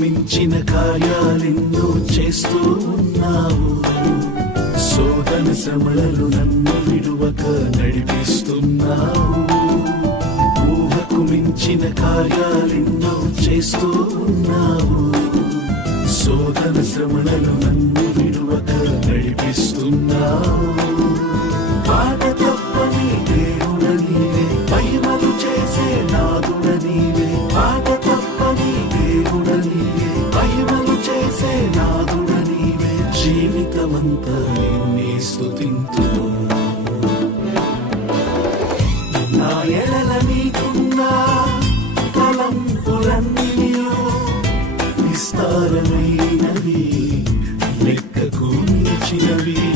మించిన కార్యాలెన్నో చేస్తూ ఉన్నావు. శోధన శ్రమలలో నన్ను విడువక నడిపిస్తున్నావు. ఊహకు మించిన కార్యాలెన్నో చేస్తూ ఉన్నావు. శోధన శ్రమలలో నన్ను విడువక నడిపిస్తున్నావు. మాట తప్పని దేవుడ నీవే, మహిమలు చేసే నాదుడ నీవే. మాట తప్పని దేవుడ నీవే, మహిమలు చేసే నాదుడ నీవే. జీవితమంతా నిన్నే స్తుతింతును. నా ఎడల నీకున్న తలంపులన్నీయు విస్తారమైనవి, లెక్కకు మించినవి.